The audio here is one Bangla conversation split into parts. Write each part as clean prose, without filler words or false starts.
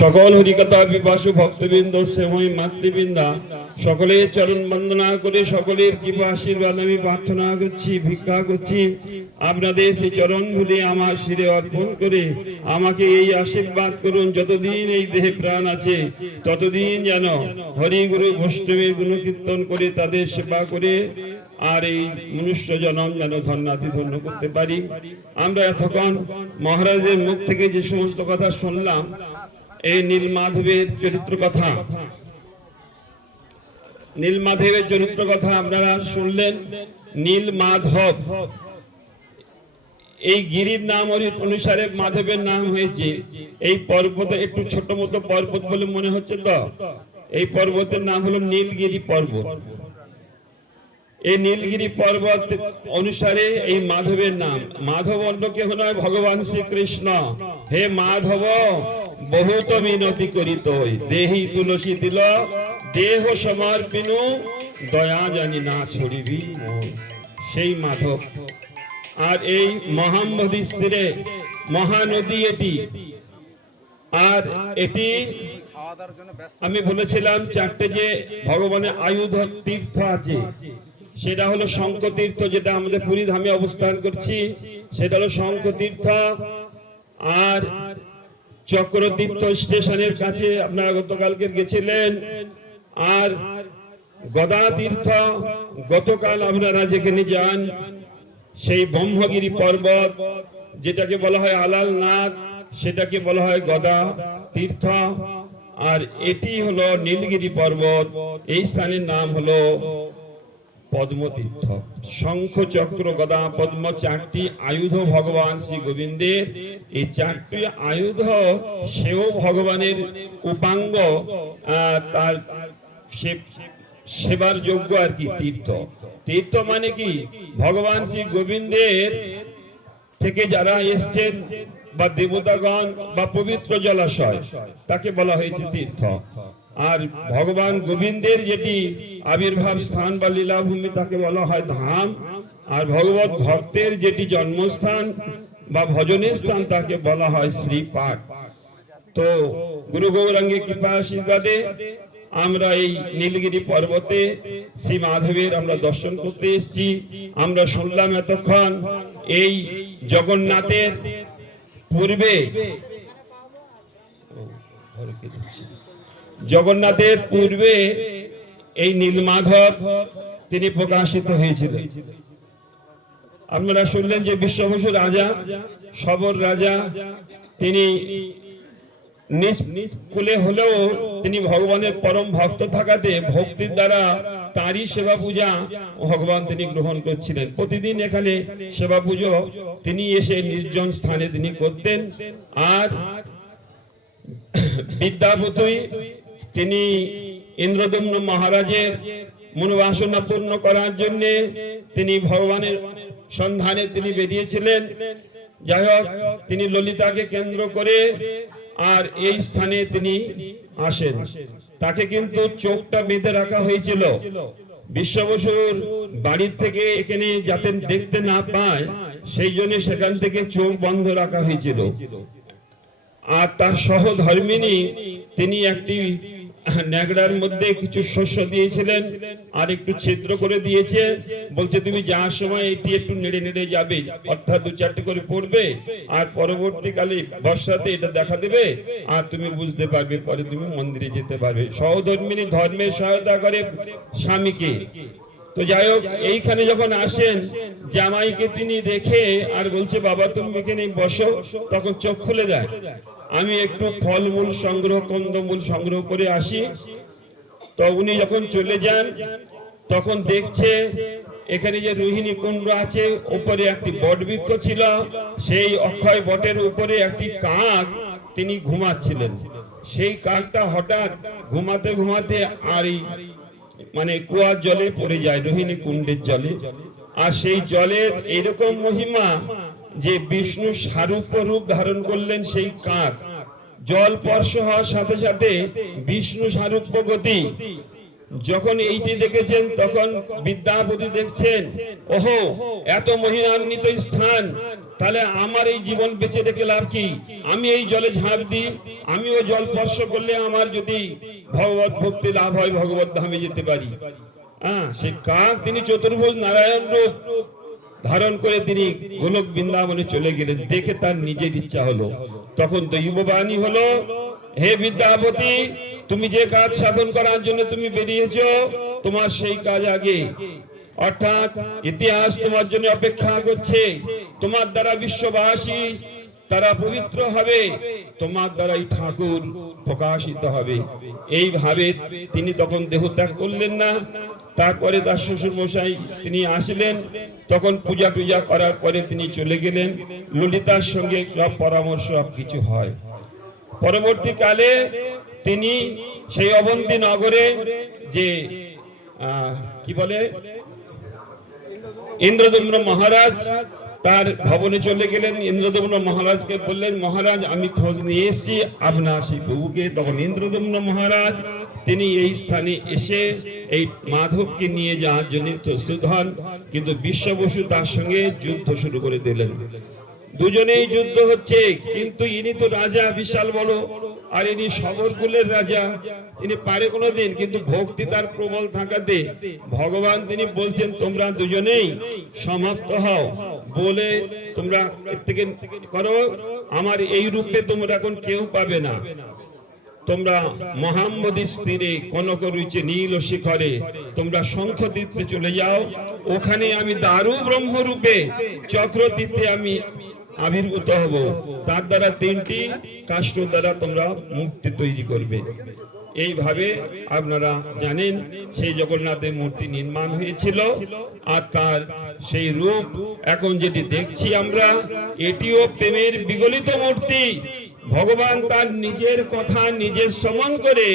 সকল হরিকথা বিপাসু ভক্তবৃন্দ শ্যাময় মাতৃবৃন্দা সকলের চরণ বন্দনা করে সকলের কৃপা আশীর্বাদ আমি প্রার্থনা করছি, ভিক্ষা করছি। আপনাদের সেই চরণ ধুলি আমার শিরে অর্পণ করে আমাকে এই আশীর্বাদ করুন, যতদিন এই দেহে প্রাণ আছে ততদিন যেন হরি গুরু বৈষ্ণবের গুণকীর্তন করে তাদের সেবা করে আর এই মনুষ্য জনম যেন ধন্যাতি ধন্য করতে পারি। আমরা এতক্ষণ মহারাজের মুখ থেকে যে সমস্ত কথা শুনলাম, এই নীলমাধবের চরিত্র কথা, নীলমাধবের চরিত্র কথা আপনারা শুনলেন। নীলমাধব এই গিরির নাম অনুসারে মাধবের নাম হয়েছে। এই পর্বত একটু ছোট মতো পর্বত বলে মনে হচ্ছে তো, এই পর্বতের নাম হলো নীলগিরি পর্বত। এই নীলগিরি পর্বত অনুসারে এই মাধবের নাম। মাধব অন্য কেহ নয়, ভগবান শ্রীকৃষ্ণ। হে মাধব বহুত মিনতি করিত দেহি তুলসী তিল দেহ সমর্পিনু দয়া জানি না ছড়িবি মোর, সেই মাধব। আর এই মহাম্মদী তীরে মহানদী এটি। আর এটি আমি বলেছিলাম চারটে যে ভগবানের আয়ুধ তীর্থ আছে, সেটা হলো শঙ্খ তীর্থ, যেটা আমাদের পুরী ধামে অবস্থান করছি, সেটা হলো শঙ্খ তীর্থ। আর চক্রতীর্থ স্টেশনের কাছে আপনারা গতকালকে গেছিলেন। আর গদা তীর্থ, গতকাল আপনারা যেখানে যান সেই ব্রহ্মগিরি পর্বত, যেটাকে বলা হয় আলালনাথ, সেটাকে বলা হয় গদা তীর্থ। আর এটি হলো নীলগিরি পর্বত, এই স্থানের নাম হলো পদ্মতীর্থ। শঙ্খ চক্র গদা পদ্ম চারটি আয়ুধ ভগবান শ্রী গোবিন্দের। এই চারটি আয়ুধ সেও ভগবানের উপাঙ্গ, তার সেবার যোগ্য আর কি তীর্থ। তীর্থ মানে কি, ভগবান শ্রী গোবিন্দের থেকে যারা এসছেন বা দেবতাগণ বা পবিত্র জলাশয়, তাকে বলা হয়েছে তীর্থ। আর ভগবান গোবিন্দের যেটি আবির্ভাব স্থান বা লীলাভূমি, তাকে বলা হয় ধাম। আর ভগবত ভক্তের যেটি জন্মস্থান বা ভজনের স্থান, তাকে বলা হয় শ্রীপাঠ। তো গুরু গৌরাঙ্গের কৃপা আশীর্বাদে আমরা এই নীলগিরি পর্বতে শ্রী মাধবের আমরা দর্শন করতে এসেছি। আমরা শুনলাম এতক্ষণ এই জগন্নাথের পূর্বে এই নীলমাধব তিনি প্রকাশিত হয়েছিলেন। আপনারা শুনলেন যে বিশ্ববসু রাজা, সবর রাজা, তিনি নিজ কুলে হলেও তিনি ভগবানের পরম ভক্ত থাকাতে ভক্তির দ্বারা তারই সেবা পূজা ভগবান তিনি গ্রহণ করছিলেন। প্রতিদিন এখানে সেবা পুজো তিনি এসে নির্জন স্থানে তিনি করতেন। আর বিদ্যাপতি তিনি ইন্দ্রদম্ন মহারাজের মনোবাসনা পূর্ণ করার জন্য তিনি ভগবানের সন্ধানে তিনি বেরিয়েছিলেন। যাই হোক, তিনি ললিতাকে কেন্দ্র করে আর এই স্থানে তিনি আসেন। তাকে কিন্তু চোখটা বেঁধে রাখা হয়েছিল বিশ্ববসুর বাড়ির থেকে এখানে যাতে দেখতে না পায়, সেই জন্য সেখান থেকে চোখ বন্ধ রাখা হয়েছিল। আর তার সহধর্মিনী তিনি একটি ন্যাগড়ার মধ্যে কিছু শস্য দিয়েছিলেন আর একটু ছিদ্র করে দিয়েছে, বলছে তুমি যাওয়ার সময় এটি একটু নেড়ে নেড়ে যাবে, অর্থাৎ 2-4টে করে পড়বে, আর পরবর্তীকালে বর্ষাতে এটা দেখা দেবে, আর তুমি বুঝতে পারবে, পরে তুমি মন্দিরে যেতে পারবে। সহধর্মিনী ধর্মের সহায়তা করে স্বামীকে। তো যাই হোক, এইখানে যখন আসেন জামাইকে তিনি রেখে আর বলছে বাবা তুমি এখানে বসো, তখন চোখ খুলে দেয়। আমি একটু ফলমূল সংগ্রহ, কন্দমূল সংগ্রহ করে আসি। তো উনি যখন চলে যান তখন দেখছে এখানে যে রোহিণী কুণ্ড আছে, উপরে একটি বট বৃক্ষ ছিল, সেই অক্ষয় বটের উপরে একটি কাক তিনি ঘুমাচ্ছিলেন। সেই কাকটা হঠাৎ ঘুমাতে ঘুমাতে আর মানে কুয়ার জলে পড়ে যায়, রোহিণী কুণ্ডের জলে। আর সেই জলের এরকম মহিমা যে বিষ্ণু স্বরূপ রূপ ধারণ করলেন সেই কাক। জল স্পর্শ হওয়ার সাথে সাথে বিষ্ণু স্বরূপ গতি। যখন এইটি দেখেছেন তখন বিদ্যাপতি দেখছেন, ওহো এত মহিমান্বিত স্থান, তাহলে আমার এই জীবন বেঁচে রেখে লাভ কি? আমি এই জলে ঝাঁপ দিই, আমিও জল স্পর্শ করলে আমার যদি ভগবত ভক্তি লাভ হয়, ভগবত ধামে যেতে পারি। সেই কাক তিনি চতুর্ভুজ নারায়ণ রূপ ধারণ করে তিনি গোলক বৃন্দাবনে চলে গেলেন। দেখে তার নিজের ইচ্ছা হলো, তখন দৈববাণী হলো, হে বিদ্যাপতি, তুমি যে কাজ সাধন করার জন্য তুমি বেরিয়েছো, তোমার সেই কাজ আগে, অর্থাৎ ইতিহাস তোমার জন্য অপেক্ষা করছে। তোমার দ্বারা বিশ্ববাসী তারা পবিত্র হবে, তোমার দ্বারাই ঠাকুর প্রকাশিত হবে। এইভাবে তিনি তখন দেহত্যাগ করলেন না। তারপরে তার শ্বশুর মশাই তিনি আসলেন, তখন পূজা টুজা করার পরে তিনি চলে গেলেন। ললিতার সঙ্গে সব পরামর্শ সব কিছু হয়। পরবর্তীকালে তিনি সেই অবন্তী নগরে যে কি বলে ইন্দ্রদম্ন মহারাজ, তার ভবনে চলে গেলেন। ইন্দ্রদম্ন মহারাজকে বললেন, মহারাজ আমি খোঁজ নিয়ে এসেছি আপনার সেই প্রভুকে। তখন ইন্দ্রদম্ন মহারাজ তিনি এই স্থানে এসে এই মাধবকে নিয়ে যাওয়ার জন্য প্রস্তুত হন, কিন্তু বিশ্ব বসু তার সঙ্গে যুদ্ধ শুরু করে দিলেন। দুজনেই যুদ্ধ হচ্ছে, কিন্তু ইনি তো রাজা বিশাল বড়, আর ইনি সবরকুলের রাজা, তিনি পারে কোনোদিন। কিন্তু ভক্তি তার প্রবল থাকাতে ভগবান তিনি বলছেন, তোমরা দুজনেই সমাপ্ত হও, বলে তোমরা এর থেকে করো, আমার এই রূপে তোমরা এখন কেউ পাবে না। তোমরা মহাম্মদী তীরে কনক রুচে নীল শিখরে তোমরা শঙ্খতীর্থে চলে যাও, ওখানে আমি দারু ব্রহ্মরূপে চক্রতীর্থে আমি আবির্ভূত হব। তার দ্বারা 3টি কাষ্ঠ দ্বারা তোমরা মুক্তি তৈরি করবে। এইভাবে আপনারা জানেন সেই জগন্নাথের মূর্তি নির্মাণ হয়েছিল, আর তার সেই রূপ এখন যেটি দেখছি আমরা, এটিও প্রেমের বিগলিত মূর্তি। ভগবান তার নিজের কথা নিজের সমন করে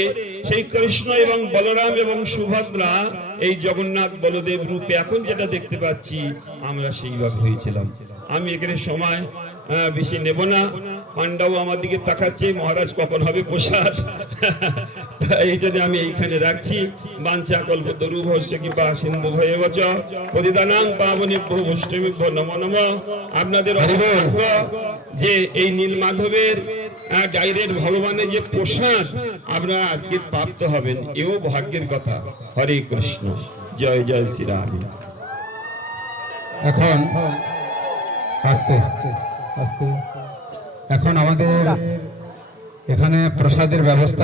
সেই কৃষ্ণ এবং বলরাম এবং সুভদ্রা এই জগন্নাথ বলদেব রূপে এখন যেটা দেখতে পাচ্ছি আমরা সেইভাবে হয়েছিলাম। আমি এখানে সময় বেশি নেব না। পান্ডাও আমার দিকে তাকাচ্ছে, মহারাজ কখন হবে প্রসাদ, এই জন্য আমি এইখানে রাখছি। বাঞ্ছা কল্পতরুভ্যশ্চ কৃপা সিন্ধু ভয়েবচ পতিতানাং পাবনেভ্যো বৈষ্ণবেভ্যো নমো নমঃ। আপনাদের অভাগ্য যে এই নীলমাধবের ডাইরেক্ট ভগবানের যে প্রসাদ আপনারা আজকে প্রাপ্ত হবেন, এও ভাগ্যের কথা। হরে কৃষ্ণ, জয় জয় শ্রীরাম। এখন আস্তে আস্তে এখন আমাদের এখানে প্রসাদের ব্যবস্থা